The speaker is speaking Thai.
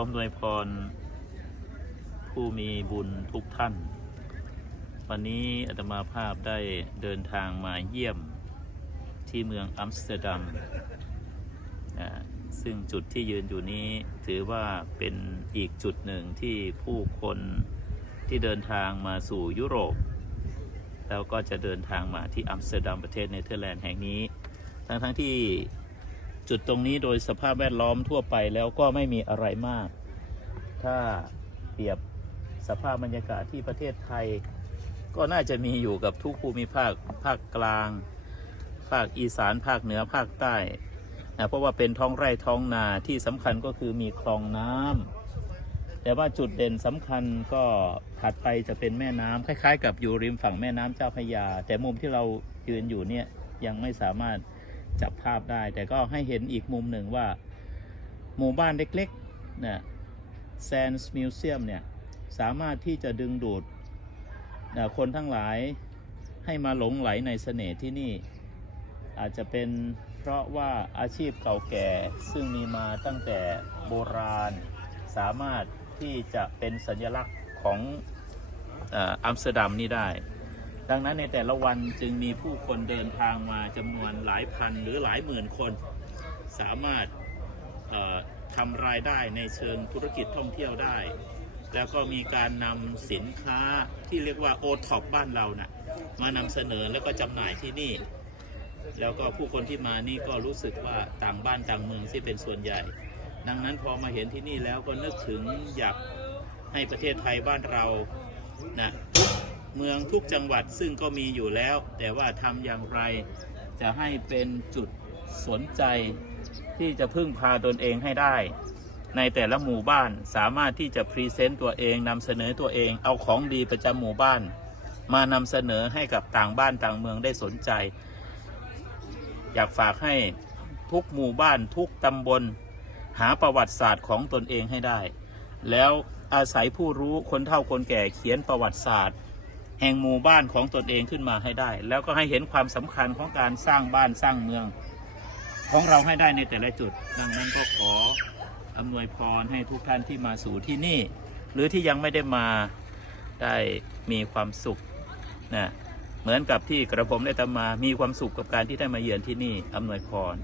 อมนวยพร ผู้มีบุญทุกท่าน วันนี้อาตมาภาพได้เดินทางมาเยี่ยมที่เมืองอัมสเตอร์ดัม ซึ่งจุดที่ยืนอยู่นี้ถือว่าเป็นอีกจุดหนึ่งที่ผู้คนที่เดินทางมาสู่ยุโรป แล้วก็จะเดินทางมาที่อัมสเตอร์ดัมประเทศเนเธอร์แลนด์แห่งนี้ ทั้งทั้งๆที่ จุดตรงนี้โดยสภาพแวดล้อมทั่วไปแล้วก็ไม่มีอะไรมาก ถ้าเปรียบสภาพบรรยากาศที่ประเทศไทย ก็น่าจะมีอยู่กับทุกภูมิภาคภาคกลาง ภาคอีสานภาคเหนือภาคใต้นะเพราะว่าเป็นท้องไร่ท้องนาที่สำคัญก็คือมีคลองน้ำแต่ว่าจุดเด่นสำคัญก็ถัดไปจะเป็นแม่น้ำคล้าย ๆ กับอยู่ริมฝั่งแม่น้ำเจ้าพระยา แต่มุมที่เรายืนอยู่เนี่ยยังไม่สามารถ จับภาพได้ แต่ก็ให้เห็นอีกมุมหนึ่งว่า หมู่บ้านเล็กๆนะแซนส์มิวเซียมเนี่ย สามารถที่จะดึงดูดนะคนทั้งหลายให้มาหลงไหลในเสน่ห์ที่นี่ อาจจะเป็นเพราะว่าอาชีพเก่าแก่ซึ่งมีมาตั้งแต่โบราณ สามารถที่จะเป็นสัญลักษณ์ของอัมสเตอร์ดัมนี่ได้ ดังนั้นในแต่ละวันจึงมีผู้คนเดินทางมาจำนวนหลายพันหรือหลายหมื่นคน สามารถทำรายได้ในเชิงธุรกิจท่องเที่ยวได้ แล้วก็มีการนำสินค้าที่เรียกว่าโอท็อปบ้านเรานะ่ะมานำเสนอแล้วก็จำหน่ายที่นี่ แล้วก็ผู้คนที่มานี่ก็รู้สึกว่าต่างบ้านต่างเมืองที่เป็นส่วนใหญ่ ดังนั้นพอมาเห็นที่นี่แล้วก็นึกถึงอยากให้ประเทศไทยบ้านเรานะ เมืองทุกจังหวัดซึ่งก็มีอยู่แล้ว แต่ว่าทำอย่างไรจะให้เป็นจุดสนใจที่จะพึ่งพาตนเองให้ได้ ในแต่ละหมู่บ้านสามารถที่จะพรีเซนต์ตัวเองนำเสนอตัวเองเอาของดีประจำหมู่บ้าน มานำเสนอให้กับต่างบ้านต่างเมืองได้สนใจ อยากฝากให้ทุกหมู่บ้านทุกตำบล หาประวัติศาสตร์ของตนเองให้ได้ แล้วอาศัยผู้รู้คนเฒ่าคนแก่เขียนประวัติศาสตร์ แห่งหมู่บ้านของตนเองขึ้นมาให้ได้ แล้วก็ให้เห็นความสำคัญของการสร้างบ้านสร้างเมือง ของเราให้ได้ในแต่ละจุด ดังนั้นก็ขออำนวยพรให้ทุกท่านที่มาสู่ที่นี่ หรือที่ยังไม่ได้มาได้มีความสุขนะเหมือนกับที่กระผมได้ตามมามีความสุขกับการที่ได้มาเยือนที่นี่อำนวยพร